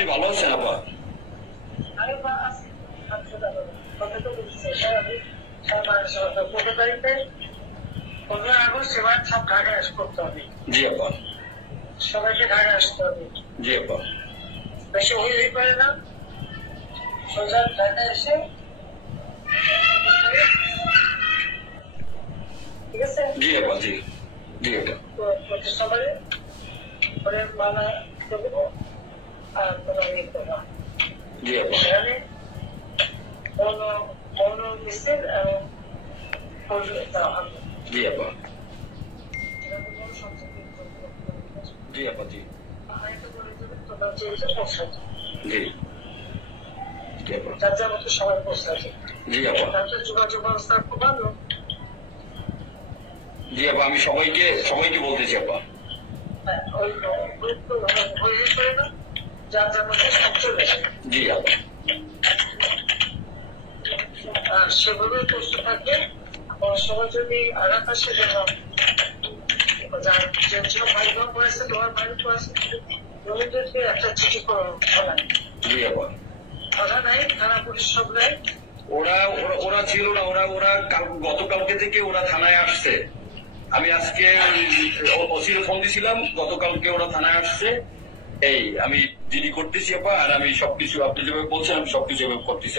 আপনি ভালো আছেন আপা? আমি আছি। কথা তো বলছি আমি 15 তারিখে 15 আগস্ট এবার সব ঢাকায় করতে হবে। জি আপা। সবাইকে ঢাকায় আসতে হবে। জি আপা। বেশি হয়ে পারে না, সোজা ঢাকায় এসে ঠিক আছে। জি আপা। জি জি আপা। সবাই পরে মালা দেবো আর কোনো ইয়ে করবো। জি আপা। সেখানে মৌন মিছিল এবং দেওয়া হবে। জি আপা। জি আপা। জি জি জি আপা। যার মতো সবাই পৌঁছাচ্ছে। জি আপা। তাদের যোগাযোগ ব্যবস্থা খুব ভালো। জি আপা, আমি সবাইকে বলতেছি আপা। যার যার মধ্যে সব চলে আসে। জি আপা। আর সেভাবে প্রস্তুত থাকবে। সবাই যদি আঘাত আসে যেন ভাই বোন করেছে, তোমার ভাই করেছে, রবীন্দ্রকে একটা চিঠি করো। জি আপা। কথা নাই, থানা পুলিশ সব নাই। ওরা ছিল না, ওরা গতকালকে থেকে ওরা থানায় আসছে। আমি আজকে ওসিরে ফোন দিছিলাম, গতকালকে ওরা থানায় আসছে। এই আমি জিডি করতেছি আপা, আর আমি সবকিছু আপনি যেভাবে বলছেন আমি সবকিছু এভাবে করতেছি।